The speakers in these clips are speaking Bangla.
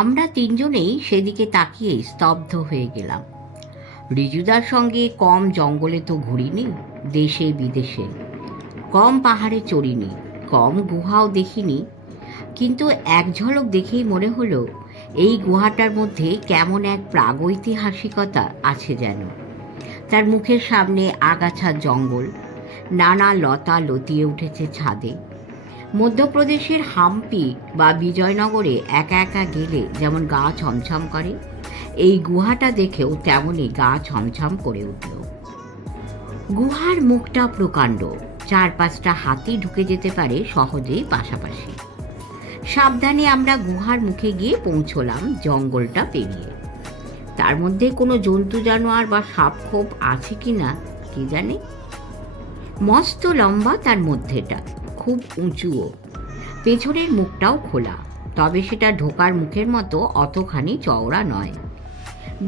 আমরা তিনজনেই সেদিকে তাকিয়ে স্তব্ধ হয়ে গেলাম। রিজুদার সঙ্গে কম জঙ্গলে তো ঘুরিনি দেশে বিদেশে। কম পাহাড়ে চড়িনি কম গুহাও দেখিনি কিন্তু এক ঝলক দেখেই মনে হলো, এই গুহাটার মধ্যে কেমন এক প্রাগৈতিহাসিকতা আছে যেন। তার মুখের সামনে আগাছা জঙ্গল, নানা লতা লতিয়ে উঠেছে ছাদে। মধ্যপ্রদেশের হাম্পি বা বিজয়নগরে একা একা গেলে যেমন গা ছমছম করে, এই গুহাটা দেখেও তেমনই গা ছমছম করে উঠল। গুহার মুখটা প্রকাণ্ড চার পাঁচটা হাতি ঢুকে যেতে পারে সহজেই পাশাপাশি। সাবধানে আমরা গুহার মুখে গিয়ে পৌঁছলাম জঙ্গলটা পেরিয়ে। তার মধ্যে কোনো জন্তু, জানোয়ার বা সাপ খোপ আছে কি না কি জানে? মস্ত লম্বা তার মধ্যেটা। খুব উঁচুও। পেছনের মুখটাও খোলা, তবে সেটা ঢোকার মুখের মতো অতখানি চওড়া নয়।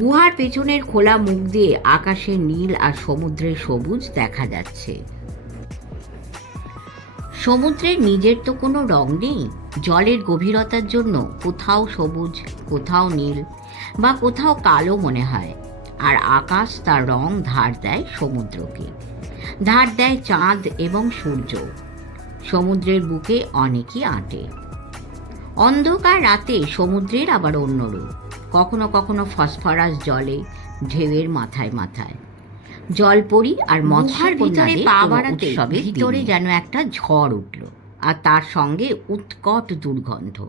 গুহার পেছনের খোলা মুখ দিয়ে আকাশে নীল আর সমুদ্রের সবুজ দেখা যাচ্ছে। সমুদ্রের নিজের তো কোনো রং নেই। জলের গভীরতার জন্য কোথাও সবুজ, কোথাও নীল বা কোথাও কালো মনে হয়। আর আকাশ তার রং ধার দেয় সমুদ্রকে। ধার দেয় চাঁদ এবং সূর্য। সমুদ্রের বুকে অনেকই আঁটে। অন্ধকার রাতে সমুদ্রের আবার অন্য রূপ। কখনো কখনো ফসফরাস জলে ঢেউয়ের মাথায় মাথায়। জল জলপরি আর মৎস্যের ভিতরে পা বাড়াতে ভিতরে যেন একটা ঝড় উঠল আর তার সঙ্গে উৎকট দুর্গন্ধ।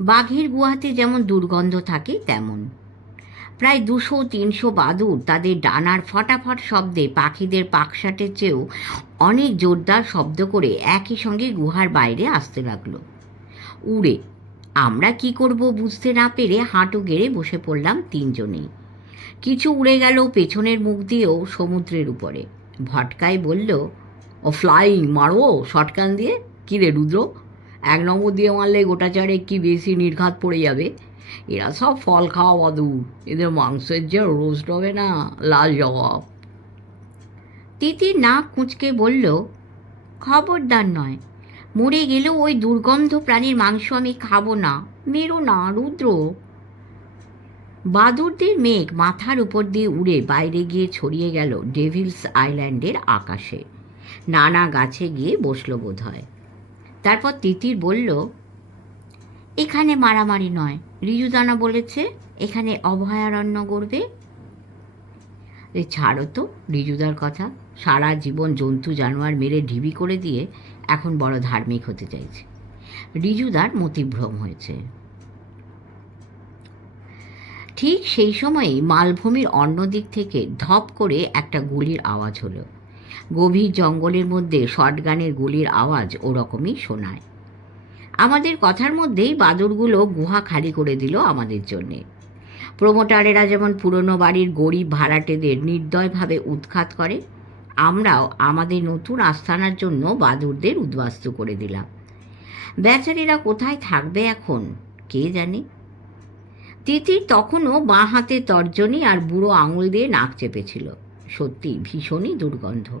বাঘের গুহাতে যেমন দুর্গন্ধ থাকে তেমন। প্রায় দুশো, তিনশো বাদুর তাদের ডানার ফটাফট শব্দে পাখিদের পাকশাটের চেয়েও অনেক জোরদার শব্দ করে একই সঙ্গে গুহার বাইরে আসতে লাগল। উড়ে, আমরা কি করব বুঝতে না পেরে হাঁটু গেড়ে বসে পড়লাম তিনজনেই। কিছু উড়ে গেল পেছনের মুখ দিয়েও সমুদ্রের উপরে। ভটকাই বলল, ও ফ্লাইং মারবো শটকান দিয়ে? কী রে রুদ্র? এক নম্বর দিয়ে মারলে গোটা চারে কি বেশি নির্ঘাত পড়ে যাবে? এরা সব ফল খাওয়া বাদুর এদের মাংসের যে রোস্ট হবে না লাল জবাব তিতি নাক কুঁচকে বলল, খবরদার নয়। মরে গেলেও ওই দুর্গন্ধ প্রাণীর মাংস আমি খাব না। মেরো না, রুদ্র। বাদুরদের মেঘ মাথার উপর দিয়ে উড়ে বাইরে গিয়ে ছড়িয়ে গেল ডেভিলস আইল্যান্ডের আকাশে। নানা গাছে গিয়ে বসল বোধ হয় তারপর তিতির বলল এখানে মারামারি নয়। রিজুদানা বলেছে, এখানে অভয়ারণ্য গড়বে। এ ছাড়ো তো, রিজুদার কথা। সারা জীবন জন্তু জানোয়ার মেরে ঢিবি করে দিয়ে এখন বড় ধার্মিক হতে চাইছে। রিজুদার মতিভ্রম হয়েছে। ঠিক সেই সময়ই মালভূমির অন্য দিক থেকে ধপ করে একটা গুলির আওয়াজ হলো। গভীর জঙ্গলের মধ্যে শটগানের গুলির আওয়াজ ওরকমই শোনায়। আমাদের কথার মধ্যেই বাদুরগুলো গুহা খালি করে দিল আমাদের জন্যে। প্রমোটারেরা যেমন পুরনো বাড়ির গরিব ভাড়াটেদের নির্দয়ভাবে উৎখাত করে, আমরাও আমাদের নতুন আস্থানার জন্য বাদুরদের উদ্বাস্তু করে দিলাম। বেচারিরা কোথায় থাকবে এখন, কে জানে? তিতির তখনও বাঁ হাতে তর্জনী আর বুড়ো আঙুল দিয়ে নাক চেপেছিল। সত্যি ভীষণই দুর্গন্ধ।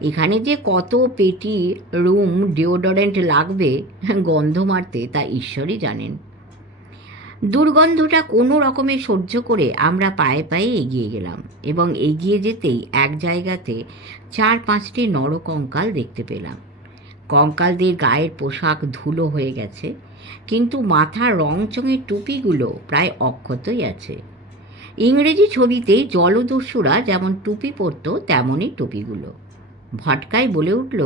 এখানে যে কত পেটি রুম ডিওডোরেন্ট লাগবে, গন্ধ মারতে তা ঈশ্বরই জানেন। দুর্গন্ধটা কোনো রকমে সহ্য করে আমরা পায়ে পায়ে এগিয়ে গেলাম এবং এগিয়ে যেতেই এক জায়গাতে চার পাঁচটি নরকঙ্কাল দেখতে পেলাম। কঙ্কালদের গায়ের পোশাক ধুলো হয়ে গেছে, কিন্তু মাথার রংচঙের টুপিগুলো প্রায় অক্ষতই আছে। ইংরেজি ছবিতে জলদস্যুরা যেমন টুপি পরত, তেমনই টুপিগুলো। ভটকাই বলে উঠল,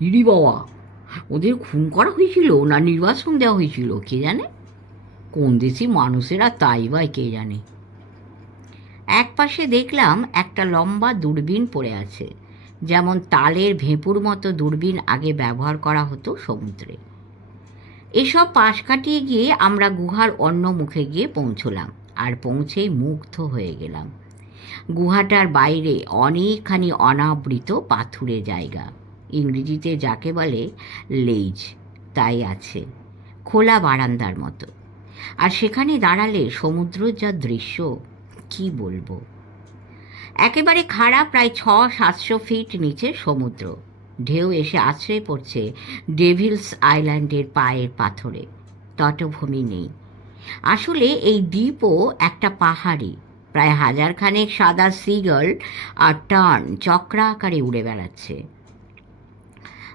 ইরি বাবা, ওদের খুন করা হয়েছিল না নির্বাসন দেওয়া হয়েছিল, কে জানে? কোন দেশি মানুষেরা তাই বা কে জানে? এক পাশে দেখলাম একটা লম্বা দূরবীন পড়ে আছে, যেমন তালের ভেঁপুর মতো দূরবীন আগে ব্যবহার করা হতো সমুদ্রে। এসব পাশ কাটিয়ে গিয়ে আমরা গুহার অন্য মুখে গিয়ে পৌঁছলাম, আর পৌঁছেই মুগ্ধ হয়ে গেলাম। গুহাটার বাইরে অনেকখানি অনাবৃত পাথুরে জায়গা। ইংরেজিতে যাকে বলে লেজ, তাই আছে, খোলা বারান্দার মতো। আর সেখানে দাঁড়ালে সমুদ্রের যা দৃশ্য, কি বলব? একেবারে খাড়া প্রায় ছ সাতশো ফিট নিচে সমুদ্র। ঢেউ এসে আছড়ে পড়ছে ডেভিলস আইল্যান্ডের পায়ের পাথরে। তটভূমি নেই। আসলে এই দ্বীপও একটা পাহাড়ি। প্রায় হাজার খানেক সাদা সিগল আর টার্ন চক্রা আকারে উড়ে বেড়াচ্ছে।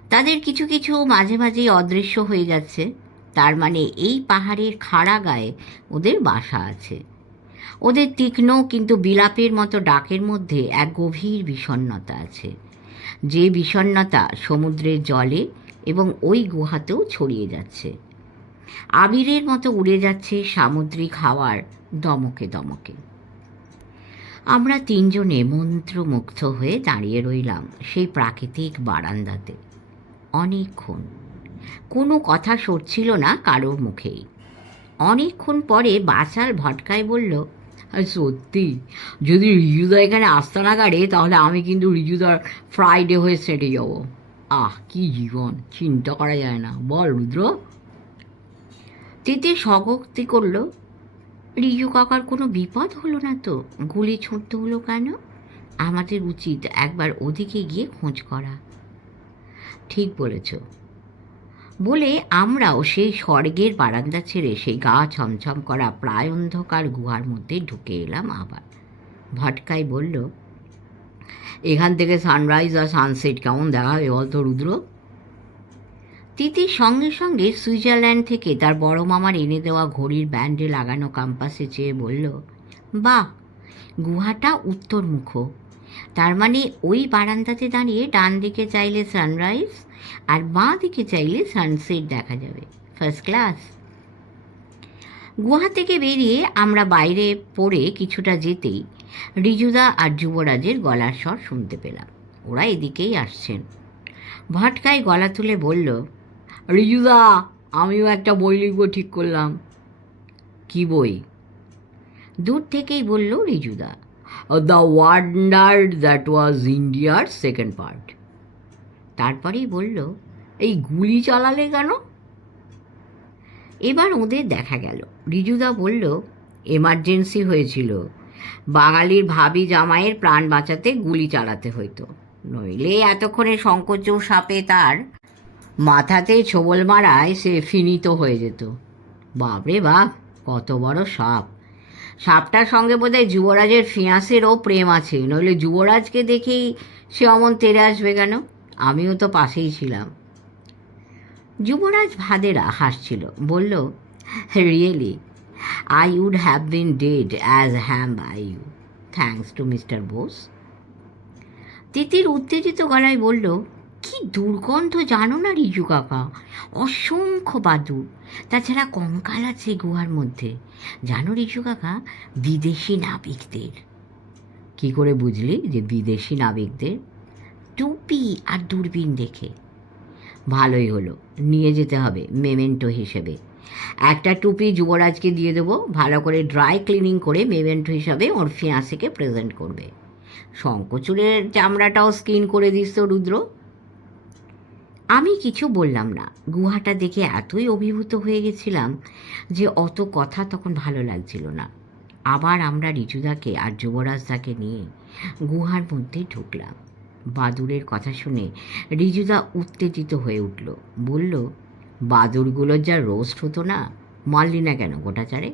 তাদের কিছু কিছু মাঝে মাঝেই অদৃশ্য হয়ে যাচ্ছে। তার মানে এই পাহাড়ের খাড়া গায়ে ওদের বাসা আছে। ওদের তীক্ষ্ণ কিন্তু বিলাপের মতো ডাকের মধ্যে এক গভীর বিষণ্ণতা আছে। যে বিষণ্ণতা সমুদ্রের জলে এবং ওই গুহাতেও ছড়িয়ে যাচ্ছে। আবিরের মতো উড়ে যাচ্ছে সামুদ্রিক হাওয়ার দমকে দমকে। আমরা তিনজনে মন্ত্রমুগ্ধ হয়ে দাঁড়িয়ে রইলাম সেই প্রাকৃতিক বারান্দাতে। অনেকক্ষণ। কোনো কথা সরছিল না কারোর মুখেই। অনেকক্ষণ পরে বাচাল ভটকায় বলল, "আর সত্যি, যদি রিজুদা এখানে আসতে না গাড়ে তাহলে আমি কিন্তু রিজুদার ফ্রাইডে হয়ে সেটে যাব। আহ, কি জীবন, চিন্তা করা যায় না। বল রুদ্র। তিতে স্বগক্তি করল রিজু কাকার কোনো বিপদ হলো না তো? গুলি ছুটতে হলো কেন? আমাদের উচিত একবার ওদিকে গিয়ে খোঁজ করা। ঠিক বলেছ। বলে আমরাও সেই স্বর্গের বারান্দা ছেড়ে সেই গা ছমছম করা প্রায় অন্ধকার গুহার মধ্যে ঢুকে এলাম আবার। ভটকাই বলল, এখান থেকে সানরাইজ আর সানসেট কেমন দেখা হবে বলতো রুদ্র? তিতির সঙ্গে সঙ্গে সুইজারল্যান্ড থেকে তার বড় মামার এনে দেওয়া ঘড়ির ব্যান্ডে লাগানো কাম্পাসে চেয়ে বলল, বাহ, গুহাটা উত্তরমুখ। তার মানে ওই বারান্দাতে দাঁড়িয়ে ডান দিকে চাইলে সানরাইজ আর বাঁ দিকে চাইলে সানসেট দেখা যাবে। First class. গুহা থেকে বেরিয়ে আমরা বাইরে পড়ে কিছুটা যেতেই রিজুদা আর যুবরাজের গলার স্বর শুনতে পেলাম। ওরা এদিকেই আসছেন। ভটকায় গলা তুলে বলল রিজুদা, আমিও একটা বই লিখব, ঠিক করলাম। কি বই? দূর থেকেই বলল রিজুদা দ্য ওয়ান্ডার দ্যাট ওয়াজ ইন্ডিয়ার সেকেন্ড পার্ট তারপরেই বলল, এই গুলি চালালে কেন? এবার ওদের দেখা গেল। রিজুদা বলল এমার্জেন্সি হয়েছিল। বাঙালির ভাবি জামাইয়ের প্রাণ বাঁচাতে গুলি চালাতে হইতো। নইলে এতক্ষণে সংকোচ সাপে তার মাথাতে ছোবল মারায় সে ফিনিত হয়ে যেত। বাপরে বাপ, কত বড় সাপ। সাপটার সঙ্গে বোধহয় যুবরাজের ফিয়াঁসেরও প্রেম আছে, নইলে যুবরাজকে দেখেই সে অমন তেরে আসবে কেন? আমিও তো পাশেই ছিলাম। যুবরাজ ভাদেরা হাসছিল বলল, really, I would have been dead as ham by you. Thanks to mister Bose. Titir উত্তেজিত গলায় বলল কি দুর্গন্ধ জানো না, রিজু কাকা? অসংখ্য বাদুর তাছাড়া কঙ্কাল আছে গুহার মধ্যে। জানো রিজু কাকা, বিদেশি নাবিকদের। কি করে বুঝলি যে বিদেশি নাবিকদের? টুপি আর দূরবীন দেখে। ভালোই হলো, নিয়ে যেতে হবে মেমেন্টো হিসেবে। একটা টুপি যুবরাজকে দিয়ে দেবো, ভালো করে ড্রাই ক্লিনিং করে মেমেন্টো হিসাবে ওর ফিয়াঁসিকে প্রেজেন্ট করবে। শঙ্কচুরের চামড়াটাও স্কিন করে দিস তো, রুদ্র। আমি কিছু বললাম না। গুহাটা দেখে এতই অভিভূত হয়ে গেছিলাম যে অত কথা তখন ভালো লাগছিল না। আবার আমরা রিজুদাকে আর যুবরাজদাকে নিয়ে গুহার মধ্যে ঢুকলাম। বাদুরের কথা শুনে রিজুদা উত্তেজিত হয়ে উঠল। বলল বাদুরগুলোর যা রোস্ট হতো না, মারলি না কেন গোটা চারে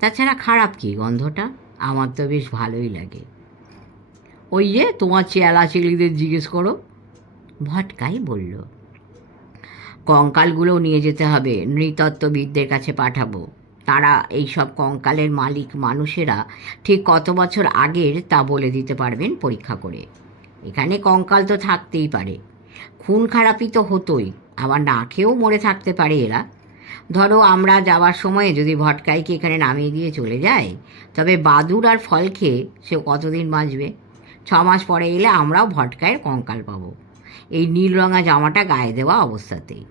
তাছাড়া খারাপ কি গন্ধটা? আমার তো বেশ ভালোই লাগে। ওই যে তোমার চেলা চেলিদের জিজ্ঞেস করো? ভটকাই বলল কঙ্কালগুলো নিয়ে যেতে হবে। নৃতত্ত্ববিদদের কাছে পাঠাবো। তারা এইসব কঙ্কালের মালিক মানুষেরা ঠিক কত বছর আগের তা বলে দিতে পারবেন পরীক্ষা করে। এখানে কঙ্কাল তো থাকতেই পারে। খুন খারাপই তো হতোই। আবার না খেয়েও মরে থাকতে পারে এরা। ধরো আমরা যাওয়ার সময়ে যদি ভটকাইকে এখানে নামিয়ে দিয়ে চলে যায় তবে বাদুর আর ফল খেয়ে সে কতদিন বাঁচবে? ছ মাস পরে এলে আমরাও ভটকায়ের কঙ্কাল পাবো। এই নীল রঙা জামাটা গায়ে দেওয়া অবস্থাতেই।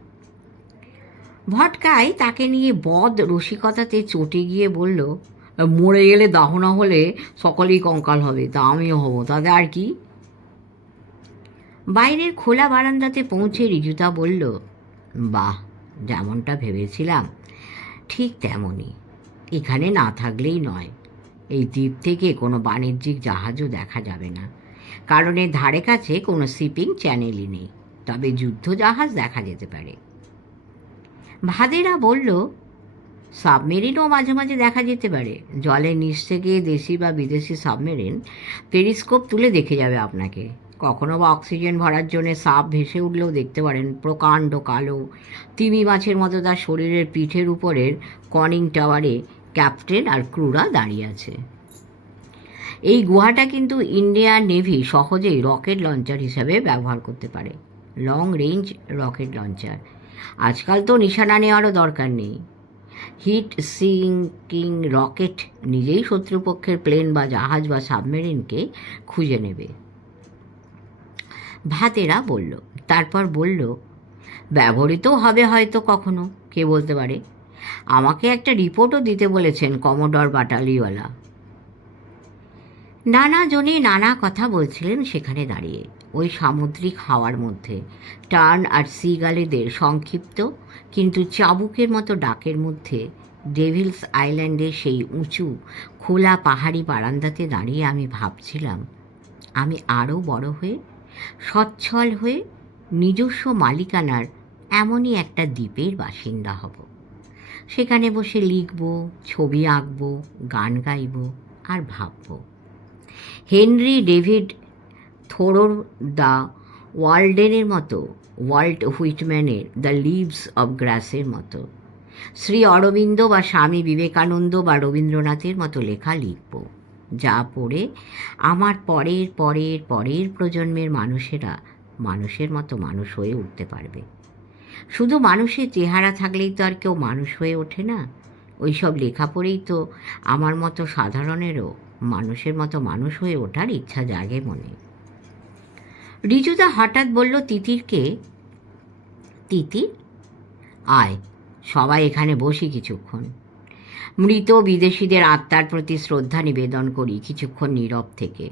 ভটকাই তাকে নিয়ে বদ রসিকতাতে চটে গিয়ে বলল, মরে গেলে দাহনা হলে সকলেই কঙ্কাল হবে, তা আমিও হব, তাতে আর কি? বাইরের খোলা বারান্দাতে পৌঁছে রিজুতা বলল, বাহ, যেমনটা ভেবেছিলাম, ঠিক তেমনই। এখানে না থাকলেই নয়, এই দ্বীপ থেকে কোনো বাণিজ্যিক জাহাজও দেখা যাবে না। কারণ এর ধারে কাছে কোনো শিপিং চ্যানেলই নেই। তবে যুদ্ধ জাহাজ দেখা যেতে পারে। ভাদেরা বলল, সাবমেরিনও মাঝে মাঝে দেখা যেতে পারে। জলের নিচ থেকে দেশি বা বিদেশি সাবমেরিন পেরিস্কোপ তুলে দেখে যাবে আপনাকে। কখনো বা অক্সিজেন ভরার জন্য সাপ ভেসে উঠলেও দেখতে পারেন প্রকাণ্ড কালো। তিমি মাছের মতো তার শরীরের পিঠের উপরের কনিং টাওয়ারে ক্যাপ্টেন আর ক্রুরা দাঁড়িয়ে আছে। এই গুহাটা কিন্তু ইন্ডিয়ান নেভি সহজেই রকেট লঞ্চার হিসাবে ব্যবহার করতে পারে। Long range rocket launcher. আজকাল তো নিশানা নেওয়ারও দরকার নেই। হিট সিঙ্কিং রকেট নিজেই শত্রুপক্ষের প্লেন বা জাহাজ বা সাবমেরিনকে খুঁজে নেবে। ভাতেরা বলল, তারপর বলল, ব্যবহৃত হবে হয়তো কখনো, কে বলতে পারে? আমাকে একটা রিপোর্টও দিতে বলেছেন কমোডর বাটালিওয়ালা। নানা জনে নানা কথা বলছিলেন সেখানে দাঁড়িয়ে। ওই সামুদ্রিক হাওয়ার মধ্যে। টার্ন আর সিগালেদের সংক্ষিপ্ত, কিন্তু চাবুকের মতো ডাকের মধ্যে ডেভিলস আইল্যান্ডে সেই উঁচু, খোলা পাহাড়ি বারান্দাতে দাঁড়িয়ে আমি ভাবছিলাম, আমি আরও বড় হয়ে, সচ্ছল হয়ে নিজস্ব মালিকানার এমনই একটা দ্বীপের বাসিন্দা হব। সেখানে বসে লিখব, ছবি আঁকব, গান গাইব আর ভাববো। হেনরি ডেভিড থোরোর দ্য ওয়ার্ল্ডেনের মতো, ওয়াল্ট হুইটম্যানের দ্য লিভস অব গ্রাসের মতো। শ্রী অরবিন্দ বা স্বামী বিবেকানন্দ বা রবীন্দ্রনাথের মতো লেখা লিখব, যা পড়ে আমার পরের পরের পরের প্রজন্মের মানুষেরা, মানুষের মতো মানুষ হয়ে উঠতে পারবে। শুধু মানুষের চেহারা থাকলেই তো আর কেউ মানুষ হয়ে ওঠে না। ওই সব লেখা পড়েই তো আমার মতো সাধারণেরও মানুষের মতো মানুষ হয়ে ওঠার ইচ্ছা জাগে মনে। রিজুদা হঠাৎ বলল তিতিরকে তিতির? আয়, সবাই এখানে বসি কিছুক্ষণ। মৃত বিদেশিদের আত্মার প্রতি শ্রদ্ধা নিবেদন করি কিছুক্ষণ নীরব থেকে।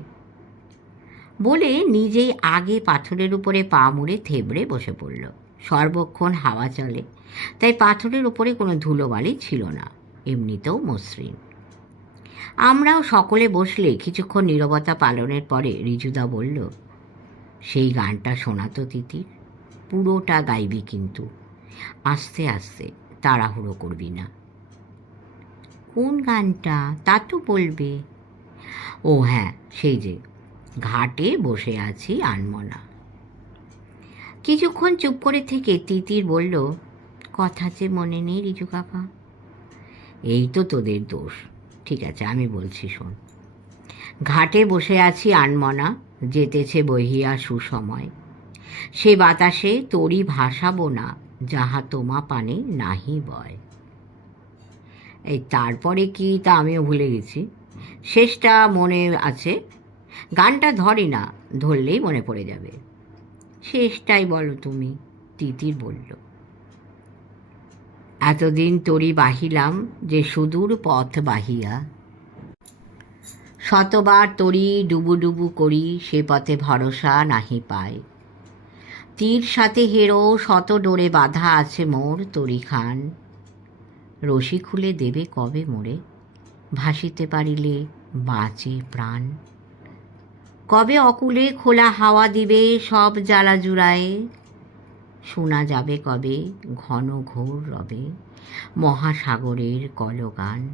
বলে নিজেই আগে পাথরের উপরে পা মুড়ে থেবড়ে বসে পড়ল। সর্বক্ষণ হাওয়া চলে, তাই পাথরের উপরে কোনো ধুলোবালি ছিল না, এমনিতেও মসৃণ। আমরাও সকলে বসলে কিছুক্ষণ নীরবতা পালনের পরে রিজুদা বলল, সেই গানটা শোনাতো তিতির পুরোটা গাইবি কিন্তু। আস্তে আস্তে তাড়াহুড়ো করবি না। কোন গানটা? তা তো বলবে। ও হ্যাঁ সেই যে, ঘাটে বসে আছি আনমনা। কিছুক্ষণ চুপ করে থেকে তিতির বলল, কথা যে মনে নেই রিজু কাকা, এই তো তোদের দোষ। ঠিক আছে, আমি বলছি শোন। ঘাটে বসে আছি আনমনা, যেতেছে বহিয়া সুসময়। সে বাতাসে তরি ভাসাবো না, যাহা তোমা পানে নাহি বয়। এই তারপরে কি তা আমিও ভুলে গেছি। শেষটা মনে আছে, গানটা ধরি না, ধরলেই মনে পড়ে যাবে। শেষটাই বলো তুমি, তিতির বলল। এতদিন তরি বাহিলাম যে সুদূর পথ বাহিয়া। শতবার তরি ডুবু ডুবু করি, সে পথে ভরসা নাহি পায় তীর সাথে হেরো শত ডোরে বাধা আছে মোর তরি খান। রশি খুলে দেবে কবে মোরে? ভাসিতে পারিলে বাঁচে প্রাণ। কবে অকুলে খোলা হাওয়া দিবে সব জ্বালা জুড়ায়? শোনা যাবে কবে? ঘন ঘোর রবে। মহাসাগরের কলগান।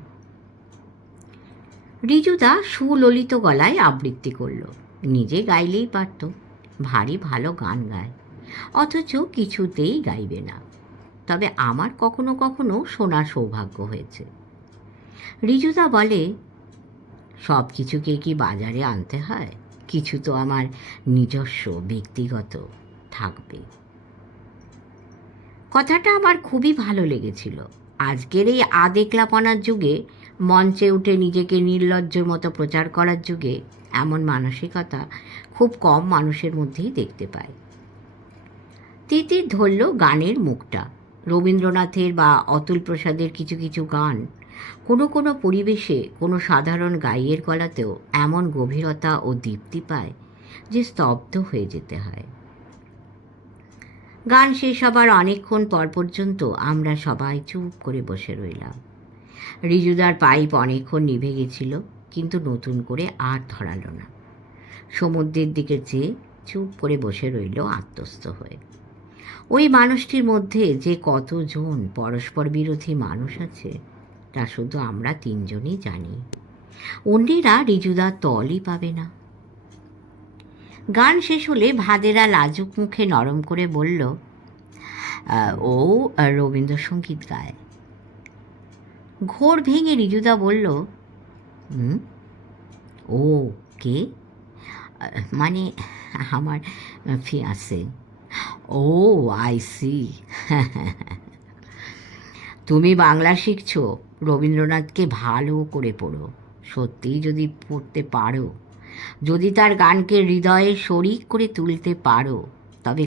রিজুদা সুললিত গলায় আবৃত্তি করল। নিজে গাইলেই পারত। ভারী ভালো গান গায়। অথচ কিছুতেই গাইবে না। তবে আমার কখনো কখনো শোনার সৌভাগ্য হয়েছে। রিজুদা বলে, সব কিছুকে কি বাজারে আনতে হয়? কিছু তো আমার নিজস্ব, ব্যক্তিগত থাকবে। কথাটা আমার খুবই ভালো লেগেছিল। আজকের এই আদেকলাপনার যুগে, মঞ্চে উঠে নিজেকে নির্লজ্জর মতো প্রচার করার যুগে, এমন মানসিকতা খুব কম মানুষের মধ্যেই দেখতে পায় তিতির ধরল গানের মুখটা। রবীন্দ্রনাথের বা অতুল প্রসাদের কিছু কিছু গান, কোনো কোনো পরিবেশে কোনো সাধারণ গাইয়ের গলাতেও এমন গভীরতা ও দীপ্তি পায় যে স্তব্ধ হয়ে যেতে হয়। গান শেষ হবার অনেকক্ষণ পর পর্যন্ত আমরা সবাই চুপ করে বসে রইলাম। রিজুদার পাইপ অনেকক্ষণ নিভে গেছিল, কিন্তু নতুন করে আর ধরালো না। সমুদ্রের দিকে চেয়ে চুপ করে বসে রইল আত্মস্থ হয়ে। ওই মানুষটির মধ্যে যে কতজন পরস্পর বিরোধী মানুষ আছে, তা শুধু আমরা তিনজনই জানি। অন্যেরা রিজুদার তলই পাবে না। গান শেষ হলে ভাদেরা লাজুক মুখে নরম করে বলল ও রবীন্দ্রসঙ্গীত গায়। ঘোর ভেঙে রিজুদা বলল, "হুম? ও, কে? মানে আমার ফিয়াসে ও, আই সি। তুমি বাংলা শিখছো, রবীন্দ্রনাথকে ভালো করে পড়ো। সত্যিই যদি পড়তে পারো। যদি তার গানকে হৃদয়ে শরিক করে তুলতে পারো।